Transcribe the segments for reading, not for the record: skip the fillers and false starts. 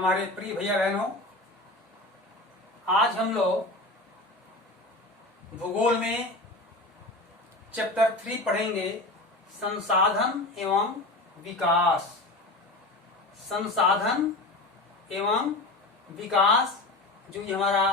हमारे प्रिय भैया बहनों, आज हम लोग भूगोल में चैप्टर 3 पढ़ेंगे, संसाधन एवं विकास। संसाधन एवं विकास जो ये हमारा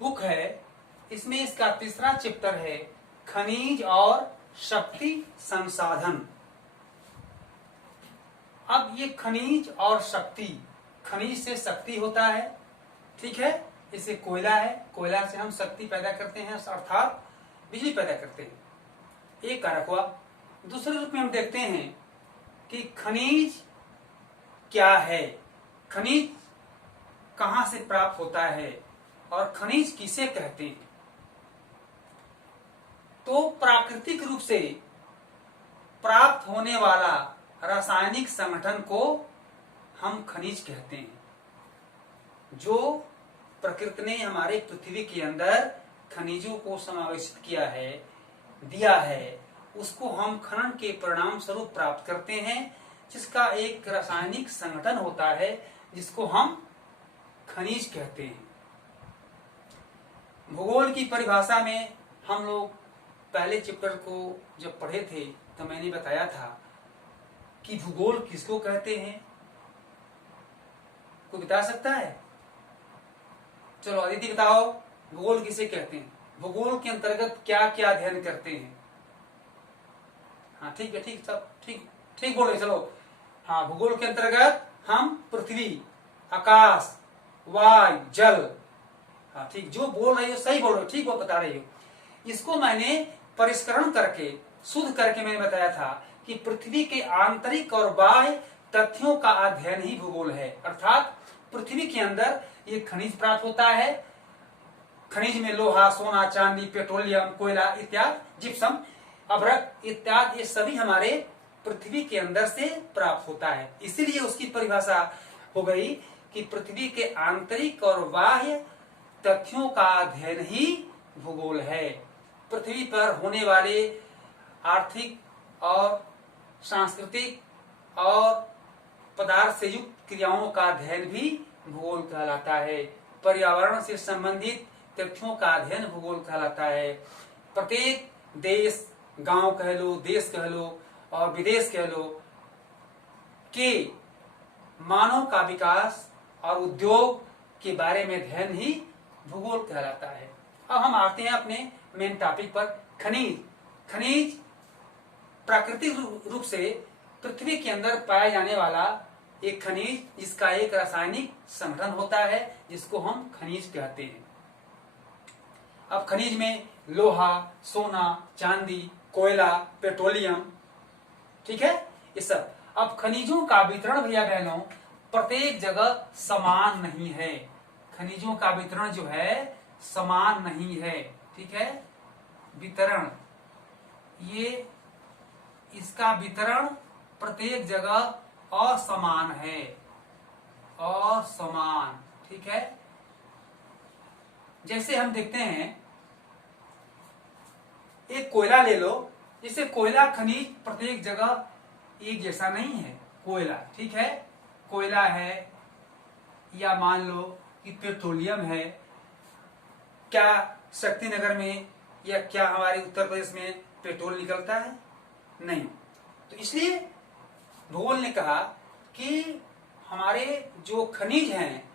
बुक है, इसमें इसका तीसरा चैप्टर है, खनिज और शक्ति संसाधन। अब ये खनिज और शक्ति, खनिज से शक्ति होता है, ठीक है। इसे कोयला है, कोयला से हम शक्ति पैदा करते हैं अर्थात बिजली पैदा करते हैं, एक कारक हुआ। दूसरे रूप में हम देखते हैं कि खनिज क्या है, खनिज कहां से प्राप्त होता है और खनिज किसे कहते हैं। तो प्राकृतिक रूप से प्राप्त होने वाला रासायनिक संगठन को हम खनिज कहते हैं। जो प्रकृति ने हमारे पृथ्वी के अंदर खनिजों को समावेशित किया है, दिया है, उसको हम खनन के परिणाम स्वरूप प्राप्त करते हैं, जिसका एक रासायनिक संगठन होता है, जिसको हम खनिज कहते हैं। भूगोल की परिभाषा में हम लोग पहले चैप्टर को जब पढ़े थे तो मैंने बताया था कि भूगोल किसको कहते हैं। कोई बता सकता है? चलो अदिति बताओ, भूगोल किसे कहते हैं? भूगोल के अंतर्गत क्या क्या अध्ययन करते हैं? हाँ ठीक है, ठीक, सब ठीक ठीक बोल रहे, चलो। हाँ, भूगोल के अंतर्गत हम पृथ्वी, आकाश, वायु, जल, हाँ ठीक, जो बोल रही हो सही बोल रहे हो, ठीक वो बता रही हो। इसको मैंने परिष्करण करके, शुद्ध करके मैंने बताया था कि पृथ्वी के आंतरिक और बाह्य तथ्यों का अध्ययन ही भूगोल है। अर्थात पृथ्वी के अंदर ये खनिज प्राप्त होता है। खनिज में लोहा, सोना, चांदी, पेट्रोलियम, कोयला इत्यादि, जिप्सम, अभ्रक इत्यादि, ये सभी हमारे पृथ्वी के अंदर से प्राप्त होता है। इसीलिए उसकी परिभाषा हो गई कि पृथ्वी के आंतरिक और बाह्य तथ्यों का अध्ययन ही भूगोल है। पृथ्वी पर होने वाले आर्थिक और सांस्कृतिक और पदार्थ से युक्त क्रियाओं का अध्ययन भी भूगोल कहलाता है। पर्यावरण से संबंधित तथ्यों का अध्ययन भूगोल कहलाता है। प्रत्येक देश, गांव कह लो, देश कह लो और विदेश कह लो, के मानव का विकास और उद्योग के बारे में अध्ययन ही भूगोल कहलाता है। अब हम आते हैं अपने मेन टॉपिक पर, खनिज। खनिज प्राकृतिक रूप से पृथ्वी के अंदर पाया जाने वाला एक खनिज, जिसका एक रासायनिक संगठन होता है, जिसको हम खनिज कहते हैं। अब खनिज में लोहा, सोना, चांदी, कोयला, पेट्रोलियम, ठीक है, ये सब। अब खनिजों का वितरण भैया बहनों प्रत्येक जगह समान नहीं है। खनिजों का वितरण जो है समान नहीं है, ठीक है। वितरण, ये इसका वितरण प्रत्येक जगह असमान है, असमान, ठीक है। जैसे हम देखते हैं, एक कोयला ले लो, जैसे कोयला खनिज प्रत्येक जगह एक जैसा नहीं है। कोयला, ठीक है, कोयला है, या मान लो कि पेट्रोलियम है। क्या शक्तिनगर में या क्या हमारे उत्तर प्रदेश में पेट्रोल निकलता है? नहीं। तो इसलिए भूगोल ने कहा कि हमारे जो खनिज हैं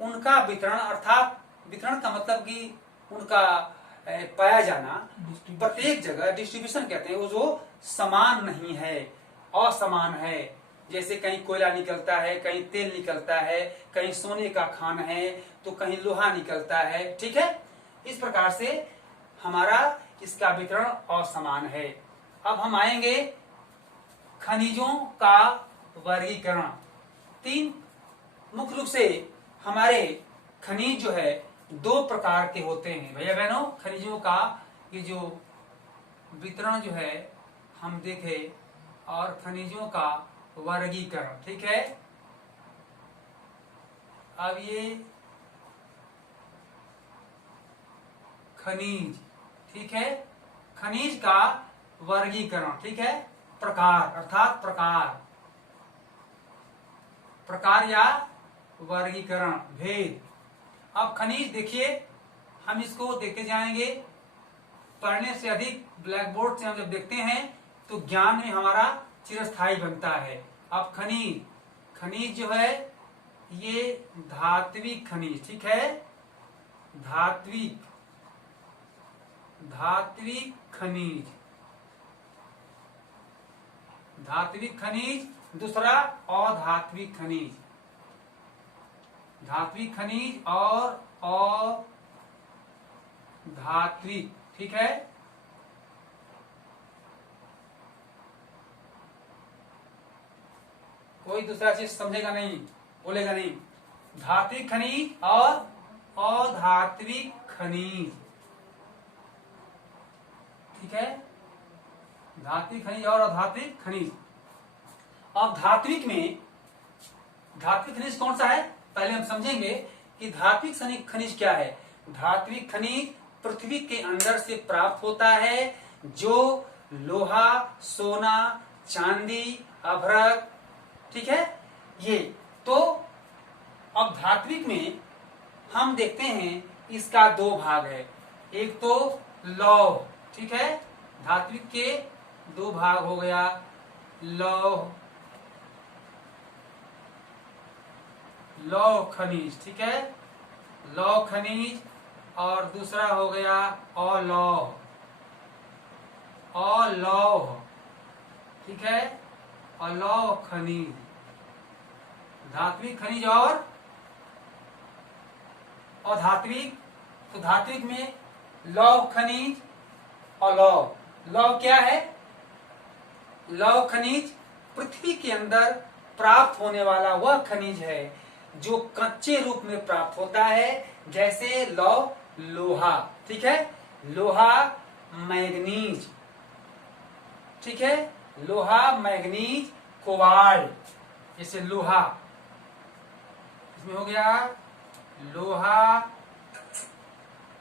उनका वितरण, अर्थात वितरण का मतलब कि उनका पाया जाना प्रत्येक जगह, डिस्ट्रीब्यूशन कहते हैं, वो जो समान नहीं है, असमान है। जैसे कहीं कोयला निकलता है, कहीं तेल निकलता है, कहीं सोने का खान है, तो कहीं लोहा निकलता है, ठीक है। इस प्रकार से हमारा इसका वितरण असमान है। अब हम आएंगे खनिजों का वर्गीकरण। 3 मुख्य रूप से हमारे खनिज जो है 2 प्रकार के होते हैं भैया बहनों। खनिजों का ये जो वितरण जो है हम देखे, और खनिजों का वर्गीकरण, ठीक है। अब ये खनिज, ठीक है, खनिज का वर्गीकरण, ठीक है। प्रकार अर्थात प्रकार, प्रकार या वर्गीकरण, भेद। अब खनिज देखिए, हम इसको देखते जाएंगे, पढ़ने से अधिक ब्लैक बोर्ड से हम जब देखते हैं तो ज्ञान में हमारा चिरस्थायी बनता है। अब खनिज, खनिज जो है ये धात्विक खनिज, ठीक है, धात्विक खनिज, धात्विक खनिज। दूसरा अधात्विक खनिज, धात्विक खनिज और अधात्विक, ठीक है। कोई दूसरा चीज समझेगा नहीं, बोलेगा नहीं। धात्विक खनिज और अधात्विक खनिज, ठीक है, धात्विक खनिज और अधात्विक खनिज। अब धात्विक में, धात्विक खनिज कौन सा है पहले हम समझेंगे कि धात्विक खनिज क्या है। धात्विक खनिज पृथ्वी के अंदर से प्राप्त होता है, जो लोहा, सोना, चांदी, अभ्रक, ठीक है, ये। तो अब धात्विक में हम देखते हैं इसका दो भाग है, एक तो लौह, ठीक है, धात्विक के दो भाग हो गया, लौह, लौह खनिज, ठीक है, लौह खनिज, और दूसरा हो गया अलौह, अलौह, ठीक है, अलौह खनिज। धात्विक खनिज और अधात्विक। तो धात्विक में लौह खनिज, अलौह। लौह क्या है? लौह खनिज पृथ्वी के अंदर प्राप्त होने वाला वह खनिज है जो कच्चे रूप में प्राप्त होता है, जैसे लौह, लोहा, ठीक है, लोहा, मैग्नीज, ठीक है, लोहा, मैग्नीज, कोबाल्ट, जैसे लोहा, इसमें हो गया लोहा,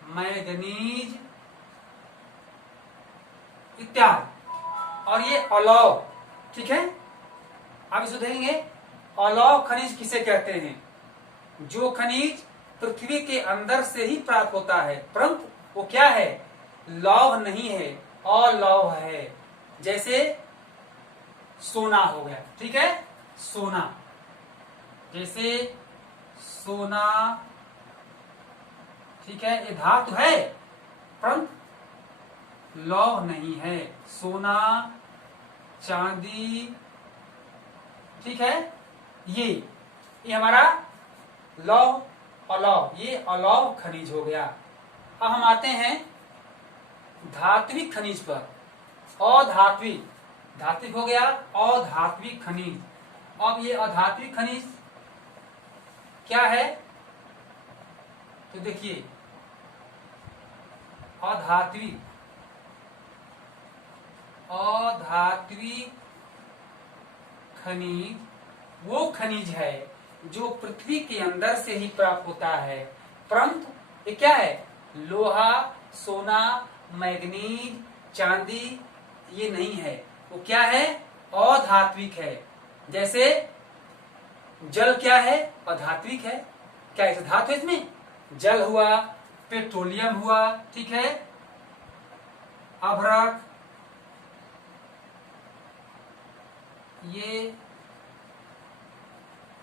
मैग्नीज इत्यादि। और ये अलौह, ठीक है। अब इसे देखेंगे अलौह खनिज किसे कहते हैं? जो खनिज पृथ्वी के अंदर से ही प्राप्त होता है, परंतु वो क्या है? लौह नहीं है, अलौह है। जैसे सोना हो गया, ठीक है, सोना, जैसे सोना, ठीक है, ये धातु है परंतु लौह नहीं है। सोना, चांदी, ठीक है, ये हमारा लौह, अलौह, ये अलौह खनिज हो गया। अब हम आते हैं धात्विक खनिज पर। अधात्विक, धात्विक हो गया, अधात्विक खनिज। अब ये अधात्विक खनिज क्या है? तो देखिए अधात्विक, अधात्विक खनिज वो खनिज है जो पृथ्वी के अंदर से ही प्राप्त होता है, परंतु ये क्या है? लोहा, सोना, मैग्नीज, चांदी ये नहीं है। वो क्या है? अधात्विक है। जैसे जल क्या है? अधात्विक है। क्या ऐसा धातु है इसमें? जल हुआ, पेट्रोलियम हुआ, ठीक है, अभ्रक, ये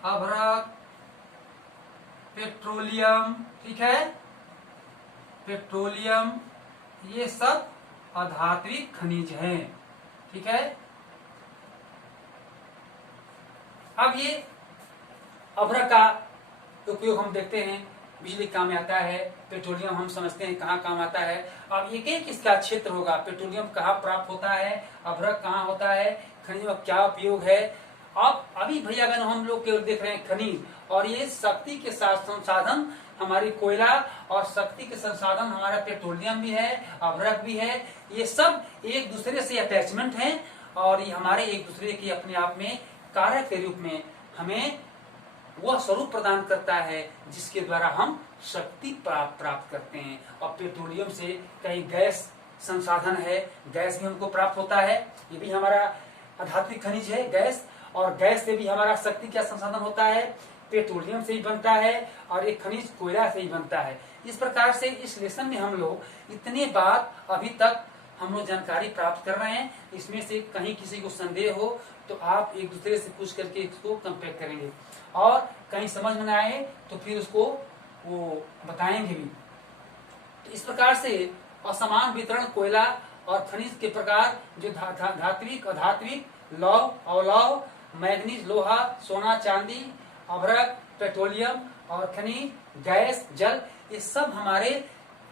अभ्रक, पेट्रोलियम, ठीक है, पेट्रोलियम, ये सब अधात्विक खनिज हैं, ठीक है। अब ये अभ्रक का उपयोग हम देखते हैं, बिजली काम में आता है। पेट्रोलियम हम समझते हैं कहाँ काम आता है। अब एक एक इसका क्षेत्र होगा, पेट्रोलियम कहाँ प्राप्त होता है, अभ्रक कहाँ होता है, खनिज का क्या उपयोग है। अब अभी भैया बहन हम लोग केवल देख रहे हैं खनिज, और ये शक्ति के संसाधन हमारी कोयला, और शक्ति के संसाधन हमारा पेट्रोलियम भी है, अभ्रक भी है। ये सब एक दूसरे से अटैचमेंट हैं, और ये हमारे एक दूसरे के अपने आप में कार्य के रूप में हमें वह स्वरूप प्रदान करता है जिसके द्वारा हम शक्ति प्राप्त करते हैं। और पेट्रोलियम से कई गैस संसाधन है, गैस भी हमको प्राप्त होता है, ये भी हमारा आधात्मिक खनिज है, गैस। और गैस से भी हमारा शक्ति का संसाधन होता है, पेट्रोलियम से ही बनता है, और एक खनिज कोयला से ही बनता है। इस प्रकार से इस लेसन में हम लोग इतनी बात अभी तक हम लोग जानकारी प्राप्त कर रहे हैं। इसमें से कहीं किसी को संदेह हो तो आप एक दूसरे से पूछ करके इसको कंपेयर करेंगे, और कहीं समझ में ना आए तो फिर उसको वो बताएंगे भी। तो इस प्रकार से असमान वितरण कोयला और खनिज के प्रकार जो धात्विक, अधात्विक, लौह, अवलौह, मैग्नीज, लोहा, सोना, चांदी, अभ्रक, पेट्रोलियम और खनिज, गैस, जल, ये सब हमारे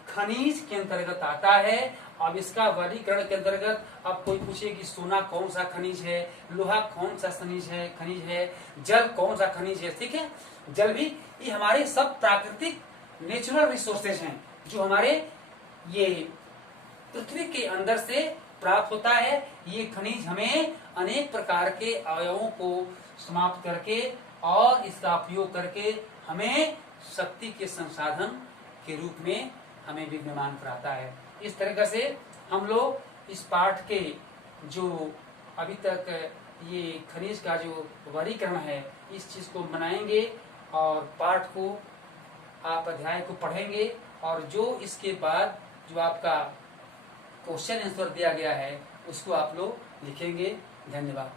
खनिज के अंतर्गत आता है। अब इसका वर्गीकरण के अंतर्गत अब कोई पूछे कि सोना कौन सा खनिज है, लोहा कौन सा खनिज है, जल कौन सा खनिज है, ठीक है। जल भी, ये हमारे सब प्राकृतिक नेचुरल रिसोर्सेज हैं जो हमारे ये पृथ्वी के अंदर से प्राप्त होता है। ये खनिज हमें अनेक प्रकार के अवयवों को समाप्त करके और इसका उपयोग करके हमें शक्ति के संसाधन के रूप में हमें विद्यमान कराता है। इस तरीके से हम लोग इस पाठ के जो अभी तक ये खनिज का जो वर्गीकरण है इस चीज को बनाएंगे, और पाठ को आप अध्याय को पढ़ेंगे, और जो इसके बाद जो आपका क्वेश्चन आंसर दिया गया है उसको आप लोग लिखेंगे। धन्यवाद।